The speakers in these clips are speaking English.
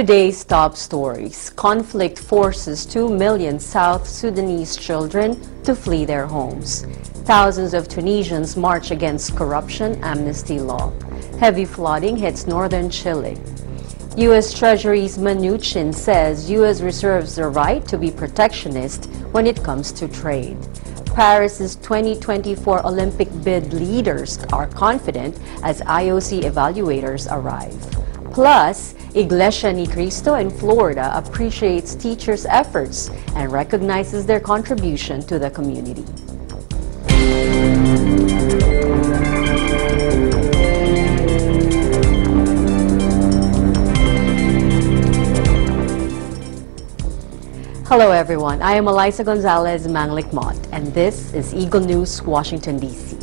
Today's top stories. Conflict forces 2 million South Sudanese children to flee their homes. Thousands of Tunisians march against corruption amnesty law. Heavy flooding hits northern Chile. U.S. Treasury's Mnuchin says U.S. reserves the right to be protectionist when it comes to trade. Paris's 2024 Olympic bid leaders are confident as IOC evaluators arrive. Plus, Iglesia Ni Cristo in Florida appreciates teachers' efforts and recognizes their contribution to the community. Hello everyone, I am Eliza Gonzalez Manglikmot, and this is Eagle News, Washington, D.C.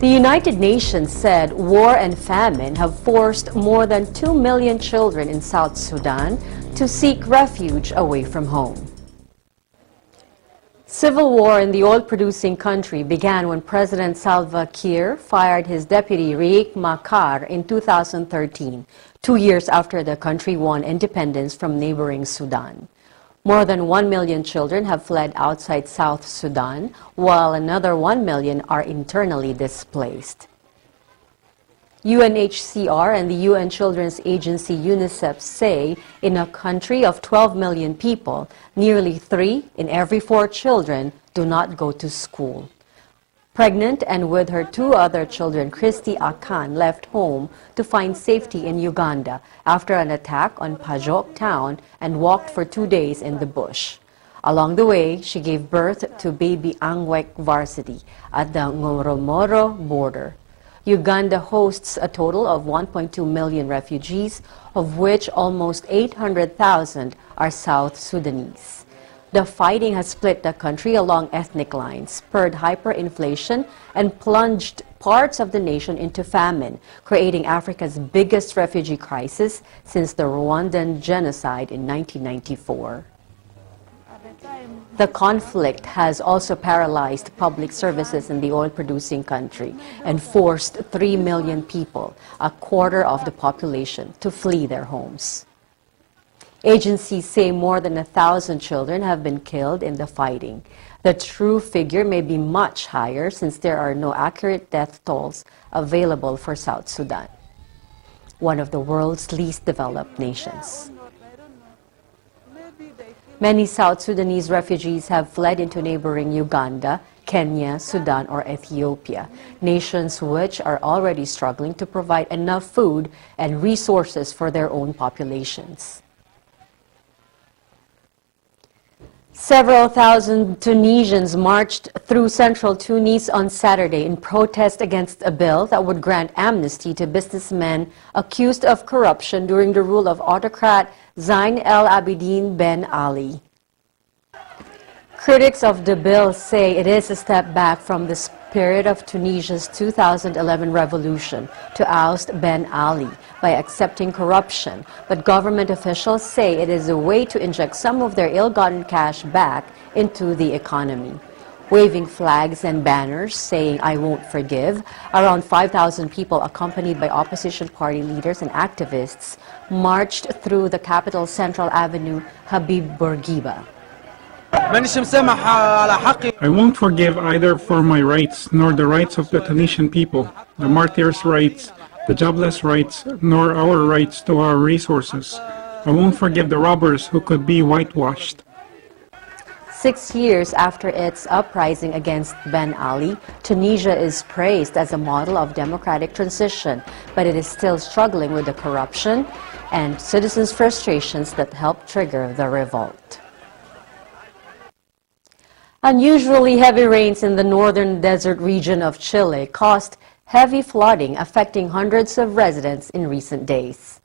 The United Nations said war and famine have forced more than 2 million children in South Sudan to seek refuge away from home. Civil war in the oil-producing country began when President Salva Kiir fired his deputy Riek Machar in 2013, 2 years after the country won independence from neighboring Sudan. More than 1 million children have fled outside South Sudan, while another 1 million are internally displaced. UNHCR and the UN Children's Agency UNICEF say in a country of 12 million people, nearly 3 in every 4 children do not go to school. Pregnant and with her 2 other children, Christy Akan left home to find safety in Uganda after an attack on Pajok town and walked for 2 days in the bush. Along the way, she gave birth to baby Angwek Varsity at the Ngoromoro border. Uganda hosts a total of 1.2 million refugees, of which almost 800,000 are South Sudanese. The fighting has split the country along ethnic lines, spurred hyperinflation, and plunged parts of the nation into famine, creating Africa's biggest refugee crisis since the Rwandan genocide in 1994. The conflict has also paralyzed public services in the oil-producing country and forced 3 million people, a quarter of the population, to flee their homes. Agencies say more than 1,000 children have been killed in the fighting. The true figure may be much higher since there are no accurate death tolls available for South Sudan, one of the world's least developed nations. Many South Sudanese refugees have fled into neighboring Uganda, Kenya, Sudan, or Ethiopia, nations which are already struggling to provide enough food and resources for their own populations. Several thousand Tunisians marched through central Tunis on Saturday in protest against a bill that would grant amnesty to businessmen accused of corruption during the rule of autocrat Zain El Abidine Ben Ali. Critics of the bill say it is a step back from the spirit of Tunisia's 2011 revolution to oust Ben Ali by accepting corruption, but government officials say it is a way to inject some of their ill-gotten cash back into the economy. Waving flags and banners saying, "I won't forgive," around 5,000 people accompanied by opposition party leaders and activists marched through the capital's Central Avenue, Habib Bourguiba. I won't forgive either for my rights, nor the rights of the Tunisian people, the martyrs' rights, the jobless rights, nor our rights to our resources. I won't forgive the robbers who could be whitewashed. 6 years after its uprising against Ben Ali, Tunisia is praised as a model of democratic transition, but it is still struggling with the corruption and citizens' frustrations that helped trigger the revolt. Unusually heavy rains in the northern desert region of Chile caused heavy flooding affecting hundreds of residents in recent days.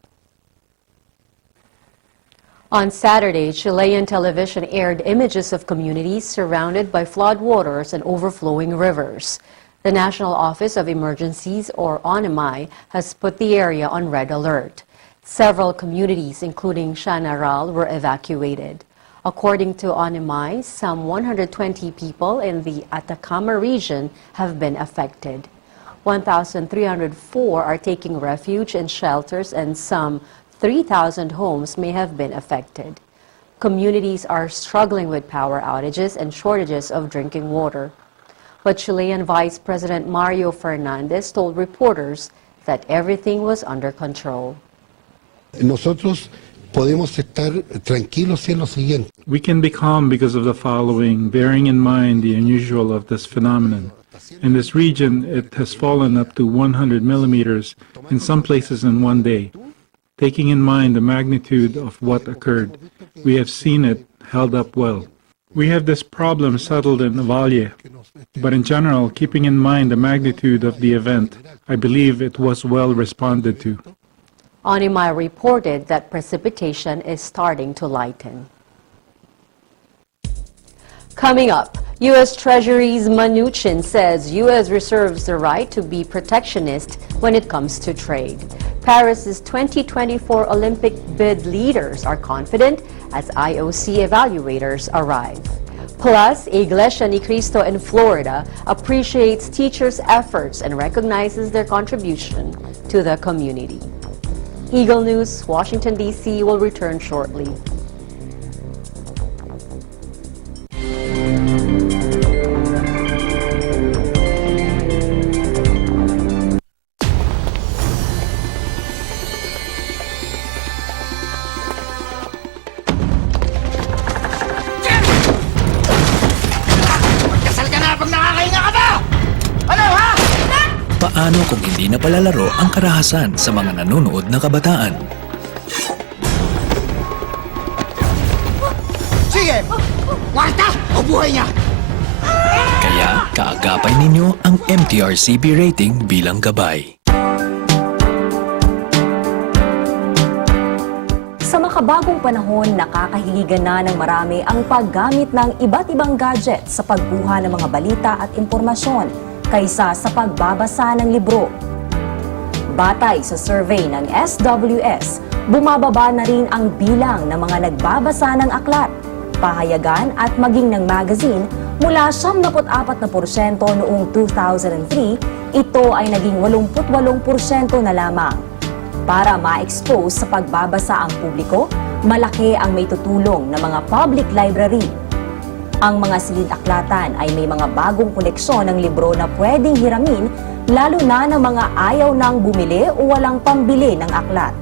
On Saturday, Chilean television aired images of communities surrounded by floodwaters and overflowing rivers. The National Office of Emergencies, or ONEMI, has put the area on red alert. Several communities, including Chanaral, were evacuated. According to Onimay, some 120 people in the Atacama region have been affected. 1,304 are taking refuge in shelters and some 3,000 homes may have been affected. Communities are struggling with power outages and shortages of drinking water. But Chilean Vice President Mario Fernandez told reporters that everything was under control. Nosotros podemos estar tranquilos en lo siguiente. We can be calm because of the following, bearing in mind the unusual of this phenomenon. In this region, it has fallen up to 100 millimeters in some places in one day. Taking in mind the magnitude of what occurred, we have seen it held up well. We have this problem settled in Valle, but in general, keeping in mind the magnitude of the event, I believe it was well responded to. Onimay reported that precipitation is starting to lighten. Coming up, U.S. Treasury's Mnuchin says U.S. reserves the right to be protectionist when it comes to trade. Paris's 2024 Olympic bid leaders are confident as IOC evaluators arrive. Plus, Iglesia Ni Cristo in Florida appreciates teachers' efforts and recognizes their contribution to the community. Eagle News, Washington, D.C. will return shortly. Paano kung hindi na palalaro ang karahasan sa mga nanonood na kabataan? Sige! Kwarta o buhay niya! Kaya kaagapay ninyo ang MTRCB rating bilang gabay. Sa makabagong panahon, nakakahiligan na ng marami ang paggamit ng iba't ibang gadget sa pagkuha ng mga balita at impormasyon kaysa sa pagbabasa ng libro. Batay sa survey ng SWS, bumababa na rin ang bilang ng mga nagbabasa ng aklat, pahayagan at maging ng magazine mula 74% noong 2003, ito ay naging 88% na lamang. Para ma-expose sa pagbabasa ang publiko, malaki ang may tutulong ng mga public library. Ang mga silid-aklatan ay may mga bagong koleksyon ng libro na pwedeng hiramin, lalo na ng mga ayaw nang bumili o walang pambili ng aklat.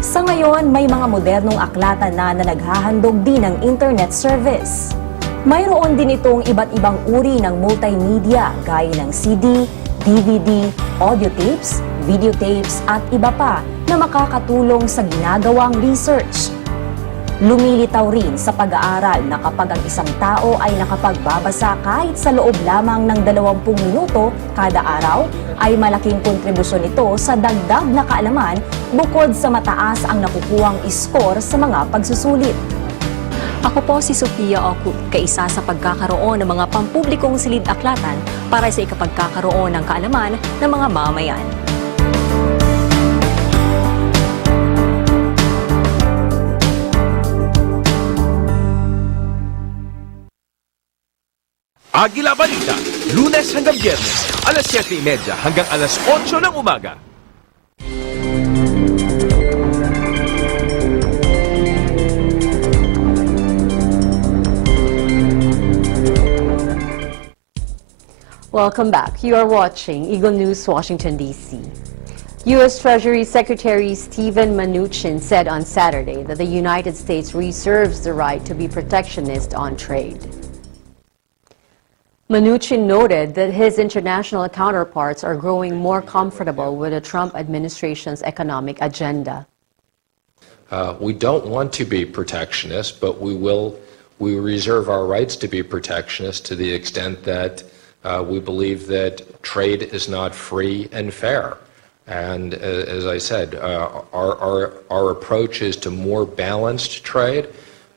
Sa ngayon, may mga modernong aklatan na naghahandog din ng internet service. Mayroon din itong iba't ibang uri ng multimedia gaya ng CD, DVD, audio tapes, videotapes at iba pa na makakatulong sa ginagawang research. Lumilitaw rin sa pag-aaral na kapag ang isang tao ay nakapagbabasa kahit sa loob lamang ng 20 minuto kada araw, ay malaking kontribusyon ito sa dagdag na kaalaman bukod sa mataas ang nakukuhang score sa mga pagsusulit. Ako po si Sofia Okut, kaisa sa pagkakaroon ng mga pampublikong silid-aklatan para sa ikapagkakaroon ng kaalaman ng mga mamayan. Agila Balita, Lunes hanggang Biyernes, alas 7:30 hanggang alas 8 ng umaga. Welcome back. You are watching Eagle News, Washington, D.C. U.S. Treasury Secretary Steven Mnuchin said on Saturday that the United States reserves the right to be protectionist on trade. Mnuchin noted that his international counterparts are growing more comfortable with the Trump administration's economic agenda. We don't want to be protectionist, but we reserve our rights to be protectionist to the extent that we believe that trade is not free and fair. And as I said, our approach is to more balanced trade.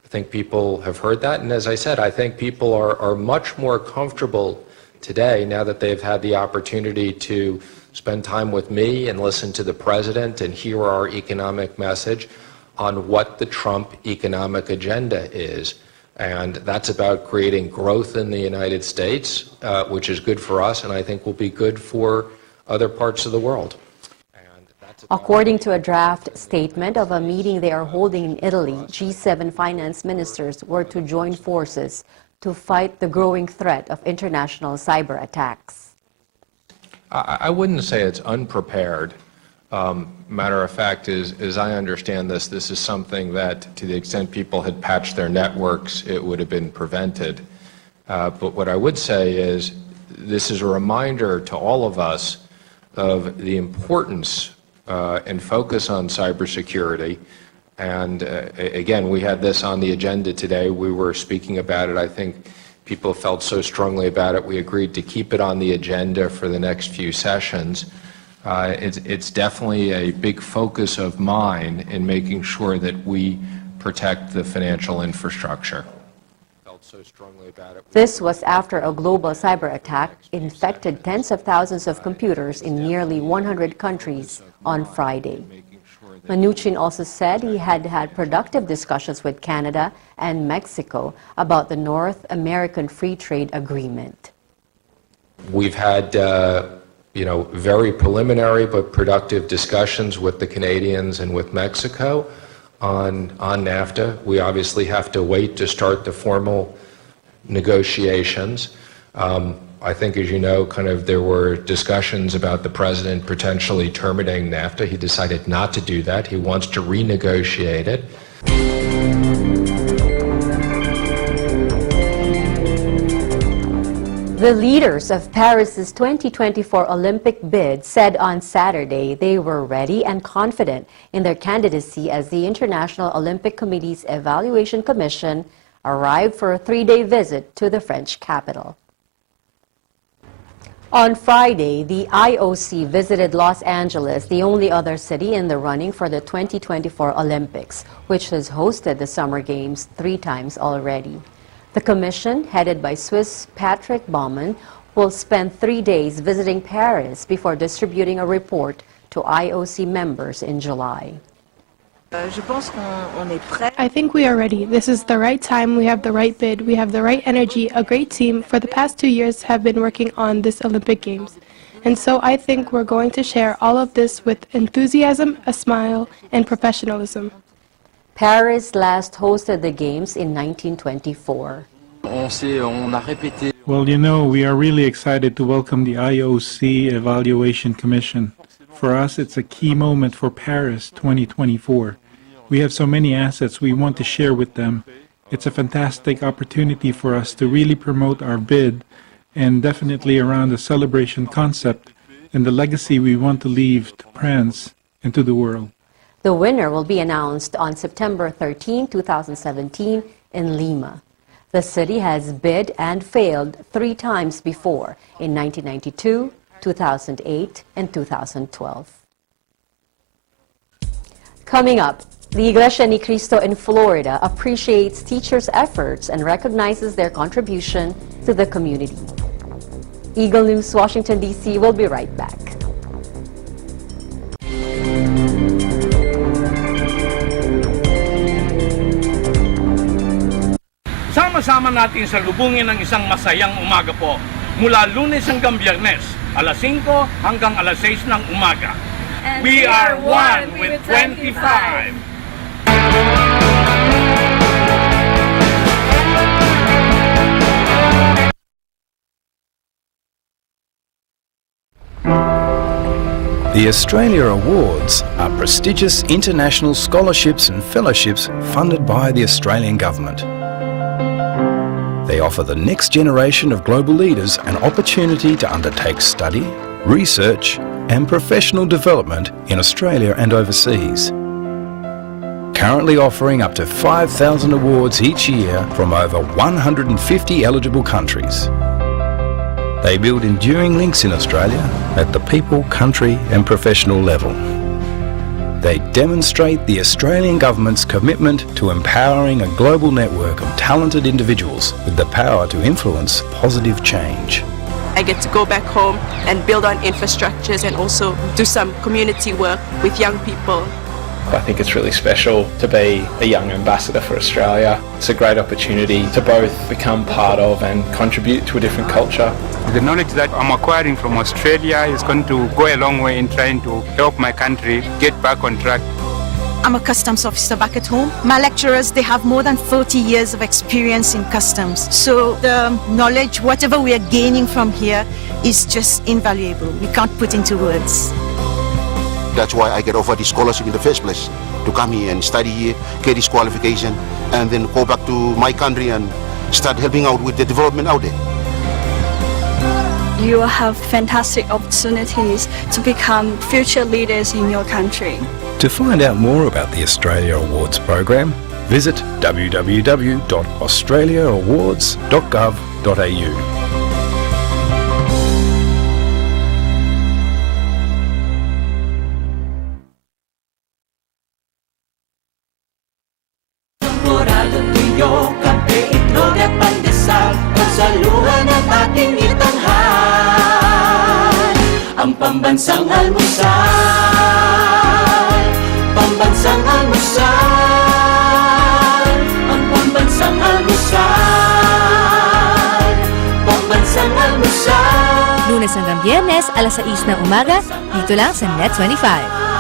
I think people have heard that, and as I said, I think people are much more comfortable today now that they've had the opportunity to spend time with me and listen to the president and hear our economic message. on what the Trump economic agenda is. And that's about creating growth in the United States, which is good for us, and I think will be good for other parts of the world. According to a draft statement of a meeting they are holding in Italy, G7 finance ministers were to join forces to fight the growing threat of international cyber attacks. I wouldn't say it's unprepared. Matter of fact is, as I understand this is something that, to the extent people had patched their networks, it would have been prevented. But what I would say is, this is a reminder to all of us of the importance and focus on cybersecurity. And again, we had this on the agenda today. We were speaking about it. I think people felt so strongly about it, we agreed to keep it on the agenda for the next few sessions. It's definitely a big focus of mine in making sure that we protect the financial infrastructure. This was after a global cyber attack infected tens of thousands of computers in nearly 100 countries on Friday. Mnuchin also said he had had productive discussions with Canada and Mexico about the North American Free Trade Agreement. We've had very preliminary but productive discussions with the Canadians and with Mexico on NAFTA. We obviously have to wait to start the formal negotiations. I think, as you know, there were discussions about the president potentially terminating NAFTA. He decided not to do that. He wants to renegotiate it. The leaders of Paris's 2024 Olympic bid said on Saturday they were ready and confident in their candidacy as the International Olympic Committee's Evaluation Commission arrived for a 3-day visit to the French capital. On Friday, the IOC visited Los Angeles, the only other city in the running for the 2024 Olympics, which has hosted the Summer Games 3 times already. The commission, headed by Swiss Patrick Baumann, will spend 3 days visiting Paris before distributing a report to IOC members in July. I think we are ready. This is the right time. We have the right bid. We have the right energy. A great team for the past 2 years have been working on this Olympic Games. And so I think we're going to share all of this with enthusiasm, a smile, and professionalism. Paris last hosted the Games in 1924. Well, we are really excited to welcome the IOC Evaluation Commission. For us, it's a key moment for Paris 2024. We have so many assets we want to share with them. It's a fantastic opportunity for us to really promote our bid, and definitely around the celebration concept and the legacy we want to leave to France and to the world. The winner will be announced on September 13, 2017 in Lima. The city has bid and failed 3 times before, in 1992, 2008, and 2012. Coming up, the Iglesia Ni Cristo in Florida appreciates teachers' efforts and recognizes their contribution to the community. Eagle News, Washington, D.C. will be right back. Sama-sama natin sa lubungin ng isang masayang umaga po. Mula Lunes hanggang Biyernes, alas 5 hanggang alas 6 ng umaga. And we are one with 25. The Australia Awards are prestigious international scholarships and fellowships funded by the Australian Government. They offer the next generation of global leaders an opportunity to undertake study, research, and professional development in Australia and overseas. Currently offering up to 5,000 awards each year from over 150 eligible countries. They build enduring links in Australia at the people, country, and professional level. They demonstrate the Australian Government's commitment to empowering a global network of talented individuals with the power to influence positive change. I get to go back home and build on infrastructures and also do some community work with young people. I think it's really special to be a young ambassador for Australia. It's a great opportunity to both become part of and contribute to a different culture. The knowledge that I'm acquiring from Australia is going to go a long way in trying to help my country get back on track. I'm a customs officer back at home. My lecturers, they have more than 40 years of experience in customs. So the knowledge, whatever we are gaining from here, is just invaluable. We can't put into words. That's why I get offered the scholarship in the first place, to come here and study here, get this qualification, and then go back to my country and start helping out with the development out there. You have fantastic opportunities to become future leaders in your country. To find out more about the Australia Awards program, visit www.australiaawards.gov.au. Ang pambansang almusal, pambansang almusal, ang pambansang almusal, pambansang almusal. Lunes hanggang Biyernes, alas 6 ng umaga, dito lang sa Net 25.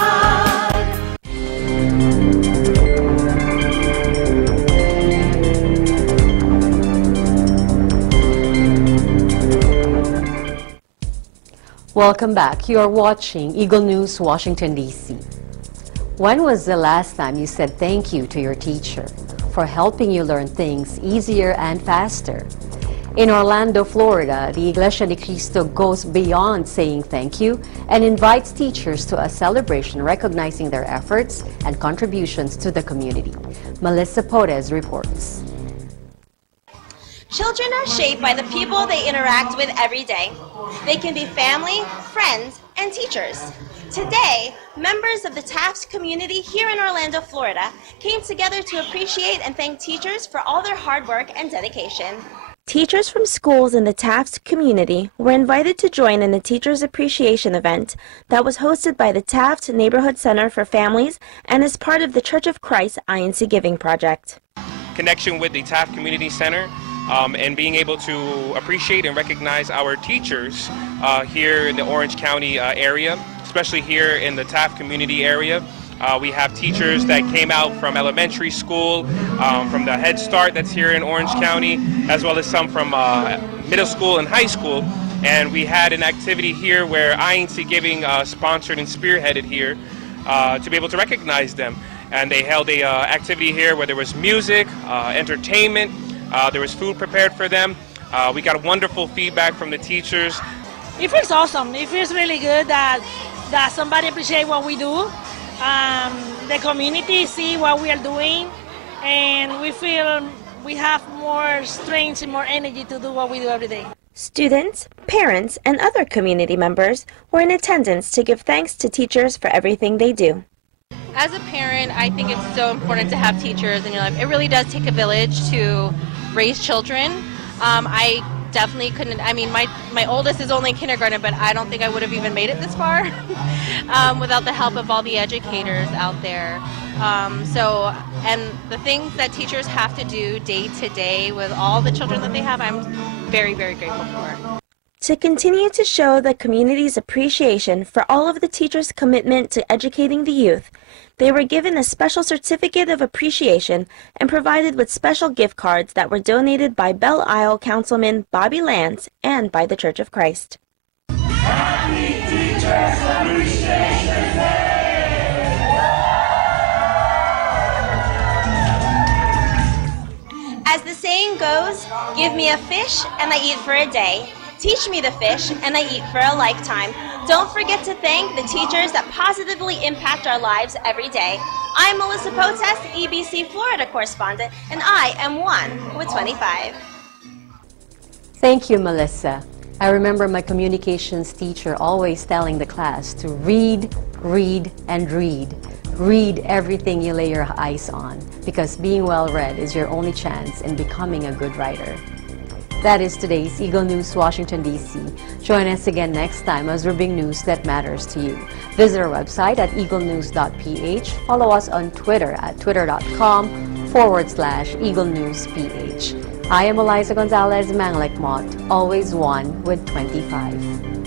Welcome back. You are watching Eagle News, Washington, D.C. When was the last time you said thank you to your teacher for helping you learn things easier and faster? In Orlando, Florida, the Iglesia ni Cristo goes beyond saying thank you and invites teachers to a celebration recognizing their efforts and contributions to the community. Melissa Potez reports. Children are shaped by the people they interact with every day. They can be family, friends, and teachers. Today, members of the Taft community here in Orlando, Florida, came together to appreciate and thank teachers for all their hard work and dedication. Teachers from schools in the Taft community were invited to join in the Teachers Appreciation event that was hosted by the Taft Neighborhood Center for Families and is part of the Church of Christ INC Giving Project. Connection with the Taft Community Center and being able to appreciate and recognize our teachers here in the Orange County area, especially here in the Taft community area. We have teachers that came out from elementary school, from the Head Start that's here in Orange County, as well as some from middle school and high school. And we had an activity here where INC Giving sponsored and spearheaded here to be able to recognize them. And they held a activity here where there was music, entertainment, there was food prepared for them. We got wonderful feedback from the teachers. It feels awesome. It feels really good that somebody appreciates what we do. The community see what we are doing, and we feel we have more strength and more energy to do what we do every day. Students, parents, and other community members were in attendance to give thanks to teachers for everything they do. As a parent, I think it's so important to have teachers in your life. It really does take a village to raise children. I definitely couldn't, I mean, my oldest is only in kindergarten, but I don't think I would have even made it this far without the help of all the educators out there. And the things that teachers have to do day to day with all the children that they have, I'm very, very grateful for. To continue to show the community's appreciation for all of the teachers' commitment to educating the youth, they were given a special certificate of appreciation and provided with special gift cards that were donated by Belle Isle Councilman Bobby Lance and by the Church of Christ. Happy Teachers Appreciation Day! As the saying goes, give me a fish and I eat for a day. Teach me the fish, and I eat for a lifetime. Don't forget to thank the teachers that positively impact our lives every day. I'm Melissa Potez, EBC Florida correspondent, and I am one with 25. Thank you, Melissa. I remember my communications teacher always telling the class to read, read, and read. Read everything you lay your eyes on, because being well read is your only chance in becoming a good writer. That is today's Eagle News, Washington, D.C. Join us again next time as we bring news that matters to you. Visit our website at Eaglenews.PH. Follow us on Twitter at twitter.com/Eaglenews.PH. I am Eliza Gonzalez Manglek Mott, always one with 25.